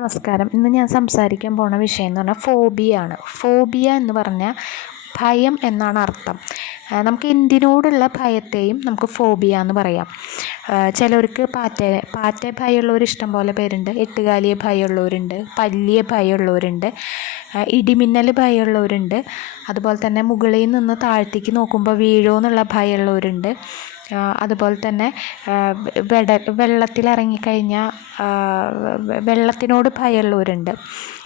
നമസ്കാരം. ഇന്ന് ഞാൻ സംസാരിക്കാൻ പോണ വിഷയം എന്ന് പറഞ്ഞാൽ ഫോബിയ ആണ്. ഫോബിയ എന്ന് പറഞ്ഞാൽ ഭയം എന്നാണ് അർത്ഥം. നമുക്ക് എന്തിനോടുള്ള ഭയത്തെയും നമുക്ക് ഫോബിയ എന്ന് പറയാം. ചിലർക്ക് പാറ്റയെ ഭയമുള്ളവർ ഇഷ്ടം പോലെ പേരുണ്ട്, എട്ടുകാലിയെ ഭയമുള്ളവരുണ്ട്, പല്ലിയെ ഭയമുള്ളവരുണ്ട്, ഇടിമിന്നൽ ഭയമുള്ളവരുണ്ട്, അതുപോലെ തന്നെ മുകളിൽ നിന്ന് താഴത്തേക്ക് നോക്കുമ്പോൾ വീഴുമോ എന്നുള്ള ഭയമുള്ളവരുണ്ട്. അതുപോലെ തന്നെ വെള്ളത്തിലിറങ്ങിക്കഴിഞ്ഞാൽ വെള്ളത്തിനോട് ഭയമുള്ളവരുണ്ട്,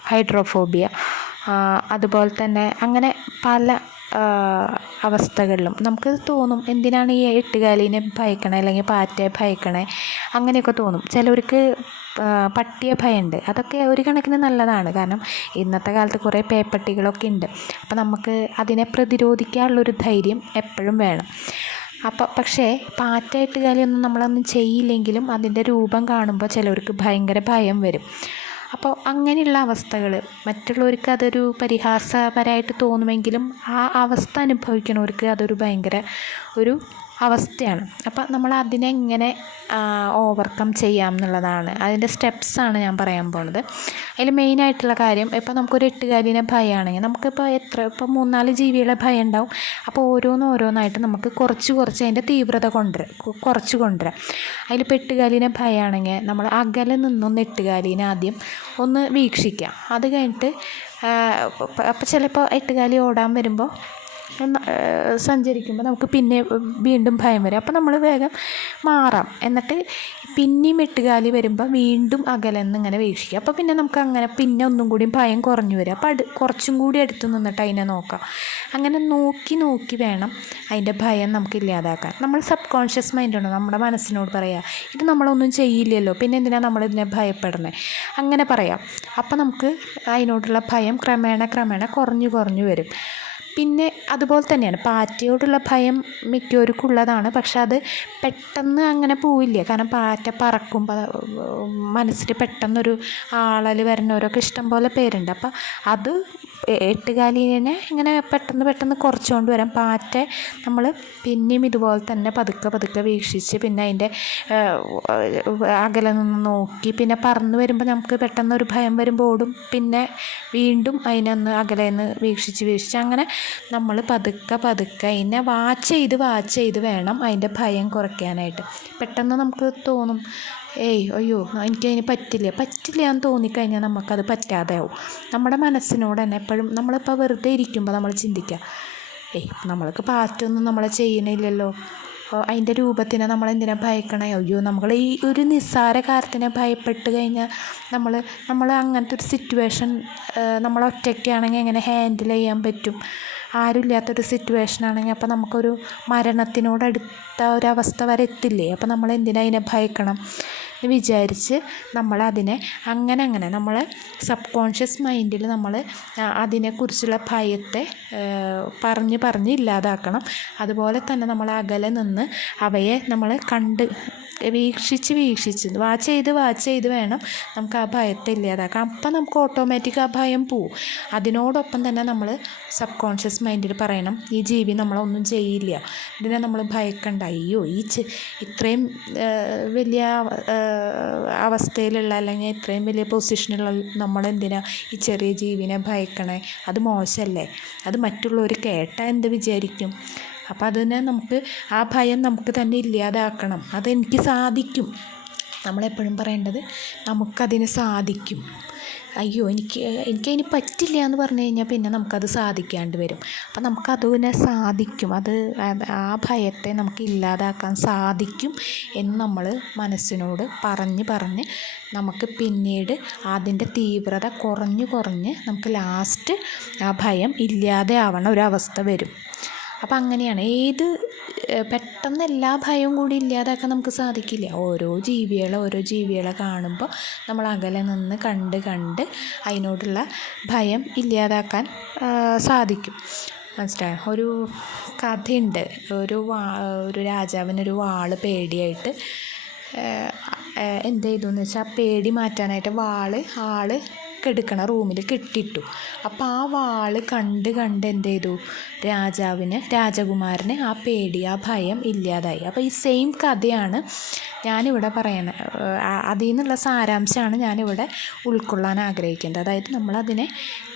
ഹൈഡ്രോഫോബിയ. അതുപോലെ തന്നെ അങ്ങനെ പല അവസ്ഥകളിലും നമുക്ക് തോന്നും എന്തിനാണ് ഈ എട്ടുകാലിനെ ഭയക്കണേ അല്ലെങ്കിൽ പാറ്റയെ ഭയക്കണേ, അങ്ങനെയൊക്കെ തോന്നും. ചിലവർക്ക് പട്ടിയെ ഭയമുണ്ട്. അതൊക്കെ ഒരു കണക്കിന് നല്ലതാണ്. കാരണം ഇന്നത്തെ കാലത്ത് കുറേ പേപ്പട്ടികളൊക്കെ ഉണ്ട്. അപ്പോൾ നമുക്ക് അതിനെ പ്രതിരോധിക്കാനുള്ളൊരു ധൈര്യം എപ്പോഴും വേണം. പക്ഷേ പാറ്റ എട്ടുകാലിയൊന്നും നമ്മളൊന്നും ചെയ്യില്ലെങ്കിലും അതിൻ്റെ രൂപം കാണുമ്പോൾ ചിലവർക്ക് ഭയങ്കര ഭയം വരും. അപ്പോൾ അങ്ങനെയുള്ള അവസ്ഥകൾ മറ്റുള്ളവർക്ക് അതൊരു പരിഹാസപരമായിട്ട് തോന്നുമെങ്കിലും ആ അവസ്ഥ അനുഭവിക്കുന്നവർക്ക് അതൊരു ഭയങ്കര ഒരു അവസ്ഥയാണ്. അപ്പോൾ നമ്മൾ അതിനെ എങ്ങനെ ഓവർകം ചെയ്യാം എന്നുള്ളതാണ്, അതിൻ്റെ സ്റ്റെപ്സാണ് ഞാൻ പറയാൻ പോകുന്നത്. അതിൽ മെയിനായിട്ടുള്ള കാര്യം, ഇപ്പോൾ നമുക്കൊരു എട്ടുകാലിനെ ഭയമാണെങ്കിൽ നമുക്കിപ്പോൾ ഇപ്പോൾ 3-4 ജീവികളെ ഭയം ഉണ്ടാവും. അപ്പോൾ ഓരോന്നായിട്ട് നമുക്ക് കുറച്ച് അതിൻ്റെ തീവ്രത കുറച്ച് കൊണ്ടുവരാം. അതിലിപ്പോൾ എട്ടുകാലിനെ ഭയമാണെങ്കിൽ നമ്മൾ അകലെ നിന്നൊന്ന് എട്ടുകാലിനെ ആദ്യം ഒന്ന് വീക്ഷിക്കുക. അത് കഴിഞ്ഞിട്ട് അപ്പോൾ ചിലപ്പോൾ എട്ടുകാലി ഓടാൻ വരുമ്പോൾ സഞ്ചരിക്കുമ്പോൾ നമുക്ക് പിന്നെ വീണ്ടും ഭയം വരും. അപ്പോൾ നമ്മൾ വേഗം മാറാം. എന്നിട്ട് പിന്നെയും എട്ടുകാലി വരുമ്പോൾ വീണ്ടും അകലെന്ന് ഇങ്ങനെ വീക്ഷിക്കുക. അപ്പോൾ പിന്നെ നമുക്ക് അങ്ങനെ പിന്നെ ഒന്നും കൂടി ഭയം കുറഞ്ഞു വരും. അപ്പോൾ കുറച്ചും കൂടി അടുത്ത് നിന്നിട്ട് അതിനെ നോക്കാം. അങ്ങനെ നോക്കി വേണം അതിൻ്റെ ഭയം നമുക്ക് ഇല്ലാതാക്കാൻ. നമ്മൾ സബ് കോൺഷ്യസ് മൈൻഡാണ് നമ്മുടെ മനസ്സിനോട് പറയുക, ഇത് നമ്മളൊന്നും ചെയ്യില്ലല്ലോ, പിന്നെ എന്തിനാണ് നമ്മളിതിനെ ഭയപ്പെടുന്നത്, അങ്ങനെ പറയാം. അപ്പോൾ നമുക്ക് അതിനോടുള്ള ഭയം ക്രമേണ കുറഞ്ഞു വരും. പിന്നെ അതുപോലെ തന്നെയാണ് പാറ്റയോടുള്ള ഭയം മിക്കവർക്കും ഉള്ളതാണ്. പക്ഷെ അത് പെട്ടെന്ന് അങ്ങനെ പോവില്ല. കാരണം പാറ്റ പറക്കുമ്പോൾ മനസ്സിൽ പെട്ടെന്നൊരു ആളൽ വരുന്നവരൊക്കെ ഇഷ്ടം പോലെ പേരുണ്ട്. അപ്പോൾ അത് എട്ടുകാലിനെ ഇങ്ങനെ പെട്ടെന്ന് കുറച്ചുകൊണ്ട് വരാം. പാറ്റ നമ്മൾ പിന്നെയും ഇതുപോലെ തന്നെ പതുക്കെ വീക്ഷിച്ച് പിന്നെ അതിൻ്റെ അകലെ നിന്ന് നോക്കി പിന്നെ പറന്ന് വരുമ്പോൾ നമുക്ക് പെട്ടെന്നൊരു ഭയം വരുമ്പോൾ ഓടും. പിന്നെ വീണ്ടും അതിനൊന്ന് അകലെ നിന്ന് വീക്ഷിച്ച് അങ്ങനെ നമ്മൾ പതുക്കെ അതിനെ വാച്ച് ചെയ്ത് വേണം അതിൻ്റെ ഭയം കുറയ്ക്കാനായിട്ട്. പെട്ടെന്ന് നമുക്ക് തോന്നും അയ്യോ എനിക്കതിന് പറ്റില്ല എന്ന് തോന്നിക്കഴിഞ്ഞാൽ നമുക്കത് പറ്റാതെയാവും. നമ്മുടെ മനസ്സിനോട് തന്നെ എപ്പോഴും നമ്മളിപ്പോൾ വെറുതെ ഇരിക്കുമ്പോൾ നമ്മൾ ചിന്തിക്കുക, നമ്മൾക്ക് പാറ്റൊന്നും നമ്മളെ ചെയ്യണില്ലല്ലോ, അതിൻ്റെ രൂപത്തിനെ നമ്മളെന്തിനാ ഭയക്കണേ, അയ്യോ നമ്മൾ ഈ ഒരു നിസ്സാര കാര്യത്തിനെ ഭയപ്പെട്ട് കഴിഞ്ഞാൽ നമ്മൾ അങ്ങനത്തെ ഒരു സിറ്റുവേഷൻ നമ്മൾ ഒറ്റയ്ക്കാണെങ്കിൽ എങ്ങനെ ഹാൻഡിൽ ചെയ്യാൻ പറ്റും? ആരുമില്ലാത്തൊരു സിറ്റുവേഷനാണെങ്കിൽ അപ്പോൾ നമുക്കൊരു മരണത്തിനോടടുത്ത ഒരവസ്ഥ വരെ എത്തില്ലേ? അപ്പോൾ നമ്മൾ എന്തിനാ അതിനെ ഭയക്കണം എന്ന് വിചാരിച്ച് നമ്മളതിനെ അങ്ങനെ നമ്മൾ സബ് കോൺഷ്യസ് മൈൻഡിൽ നമ്മൾ അതിനെക്കുറിച്ചുള്ള ഭയത്തെ പറഞ്ഞ് ഇല്ലാതാക്കണം. അതുപോലെ തന്നെ നമ്മൾ അകലെ നിന്ന് അവയെ നമ്മൾ വീക്ഷിച്ച് വാച്ച് ചെയ്ത് വേണം നമുക്ക് ആ ഭയത്തെ ഇല്ലാതാക്കാം. അപ്പം നമുക്ക് ഓട്ടോമാറ്റിക് ആ ഭയം പോവും. അതിനോടൊപ്പം തന്നെ നമ്മൾ സബ് കോൺഷ്യസ് മൈൻഡിൽ പറയണം, ഈ ജീവി നമ്മളൊന്നും ചെയ്യില്ല, ഇതിനെ നമ്മൾ ഭയക്കണ്ട, അയ്യോ ഇത്രയും വലിയ അവസ്ഥയിലുള്ള അല്ലെങ്കിൽ ഇത്രയും വലിയ പൊസിഷനിലുള്ള നമ്മളെന്തിനാ ഈ ചെറിയ ജീവിനെ ഭയക്കണേ, അത് മോശമല്ലേ, അത് മറ്റുള്ളവർ കേട്ടാൽ എന്ത് വിചാരിക്കും? അപ്പോൾ അതിനെ നമുക്ക് ആ ഭയം നമുക്ക് തന്നെ ഇല്ലാതാക്കണം. അതെനിക്ക് സാധിക്കും. നമ്മളെപ്പോഴും പറയേണ്ടത് നമുക്കതിന് സാധിക്കും. അയ്യോ എനിക്കതിന് പറ്റില്ല എന്ന് പറഞ്ഞു കഴിഞ്ഞാൽ പിന്നെ നമുക്കത് സാധിക്കാണ്ട് വരും. അപ്പം നമുക്കതിനെ സാധിക്കും, ആ ഭയത്തെ നമുക്ക് ഇല്ലാതാക്കാൻ സാധിക്കും എന്ന് നമ്മൾ മനസ്സിനോട് പറഞ്ഞ് നമുക്ക് പിന്നീട് അതിൻ്റെ തീവ്രത കുറഞ്ഞ് നമുക്ക് ലാസ്റ്റ് ആ ഭയം ഇല്ലാതെ ആവണ ഒരവസ്ഥ വരും. അപ്പം അങ്ങനെയാണ്. പെട്ടെന്ന് എല്ലാ ഭയവും കൂടി ഇല്ലാതാക്കാൻ നമുക്ക് സാധിക്കില്ല. ഓരോ ജീവികളെ കാണുമ്പോൾ നമ്മൾ അകലെ നിന്ന് കണ്ട് അതിനോടുള്ള ഭയം ഇല്ലാതാക്കാൻ സാധിക്കും. മനസ്സിലായോ? ഒരു കഥയുണ്ട്. ഒരു രാജാവിനൊരു വാള് പേടിയായിട്ട് എന്ത് ചെയ്തു എന്ന് വെച്ചാൽ പേടി മാറ്റാനായിട്ട് ആള് കിടക്കണ റൂമിൽ കെട്ടിയിട്ടു. അപ്പോൾ ആ വാൾ കണ്ട് എന്ത് ചെയ്തു, രാജകുമാരന് ആ പേടി, ആ ഭയം ഇല്ലാതായി. അപ്പോൾ ഈ സെയിം കഥയാണ് ഞാനിവിടെ പറയണത്. അതിൽ നിന്നുള്ള സാരാംശമാണ് ഞാനിവിടെ ഉൾക്കൊള്ളാൻ ആഗ്രഹിക്കുന്നത്. അതായത് നമ്മളതിനെ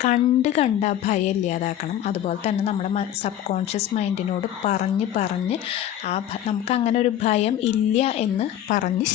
കണ്ട് ആ ഭയം ഇല്ലാതാക്കണം. അതുപോലെ തന്നെ നമ്മുടെ സബ് കോൺഷ്യസ് മൈൻഡിനോട് പറഞ്ഞ് നമുക്കങ്ങനെ ഒരു ഭയം ഇല്ല എന്ന് പറഞ്ഞ്